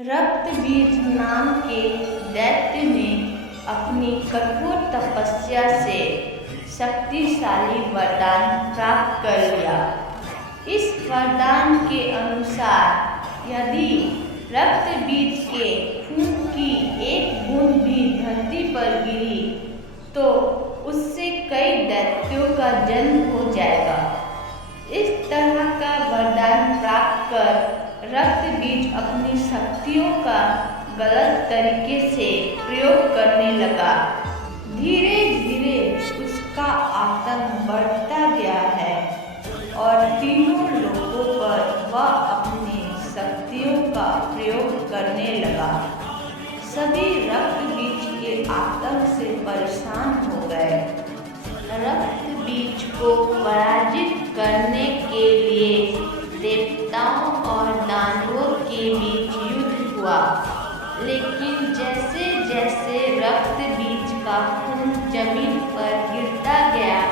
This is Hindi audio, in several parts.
रक्तबीज नाम के दैत्य ने अपनी कठोर तपस्या से शक्तिशाली वरदान प्राप्त कर लिया। इस वरदान के अनुसार यदि रक्तबीज के खून की एक बूंद भी धरती पर गिरी तो उससे कई दैत्यों का जन्म हो जाएगा। इस तरह का वरदान प्राप्त कर रक्तबीज अपनी शक्तियों का गलत तरीके से प्रयोग करने लगा। धीरे धीरे उसका आतंक बढ़ता गया है और तीनों लोगों पर वह अपनी शक्तियों का प्रयोग करने लगा। सभी रक्तबीज के आतंक से परेशान हो गए। रक्तबीज को पराजित करने के लिए देवताओं और दानवों के बीच युद्ध हुआ, लेकिन जैसे जैसे रक्तबीज का खून जमीन पर गिरता गया,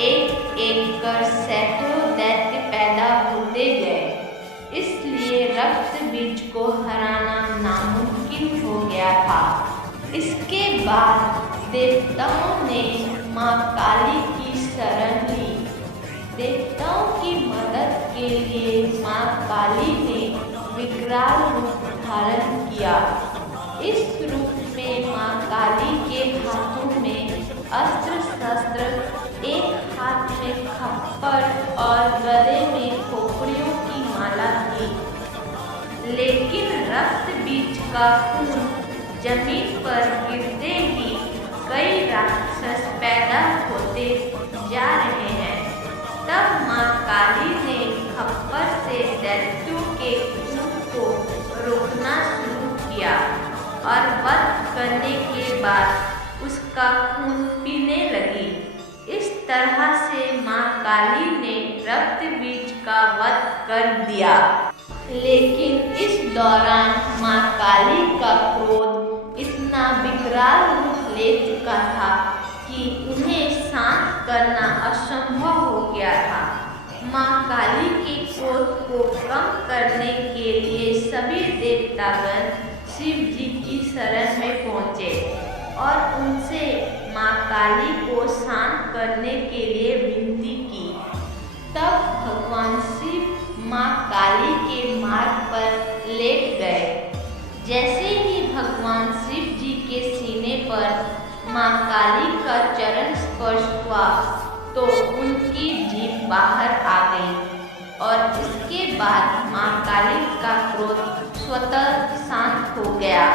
एक एक कर सैकड़ों दैत्य पैदा होते गए। इसलिए रक्तबीज को हराना नामुमकिन हो गया था। इसके बाद देवताओं ने माँ काली की शरण ली। देवताओं की मदद के लिए माँ काली ने विकराल रूप धारण किया। इस रूप में माँ काली के हाथों में अस्त्र शस्त्र, एक हाथ में खप्पर और गले में खोपड़ियों की माला थी। लेकिन रक्तबीज का खून जमीन पर गिरते ही कई राक्षस पैदा होते जा रहे हैं। तब माँ काली ने खप्पर से दैत्यों के खून को रोकना शुरू किया और वध करने के बाद उसका खून पीने लगी। इस तरह से माँ काली ने रक्तबीज का वध कर दिया। लेकिन इस दौरान माँ काली का क्रोध इतना विकराल रूप ले चुका था कि उन्हें शांत करना असंभव हो गया था। माँ काली के क्रोध को कम करने के लिए सभी देवतागण शिव जी की शरण में पहुँचे और उनसे माँ काली को शांत करने के लिए विनती की। तब भगवान शिव माँ काली के मार्ग पर लेट गए। जैसे ही भगवान शिव जी के सीने पर माँ काली का चरण स्पर्श हुआ तो उनकी जीभ बाहर आ गई और इसके बाद माँ काली का क्रोध स्वतः शांत हो गया।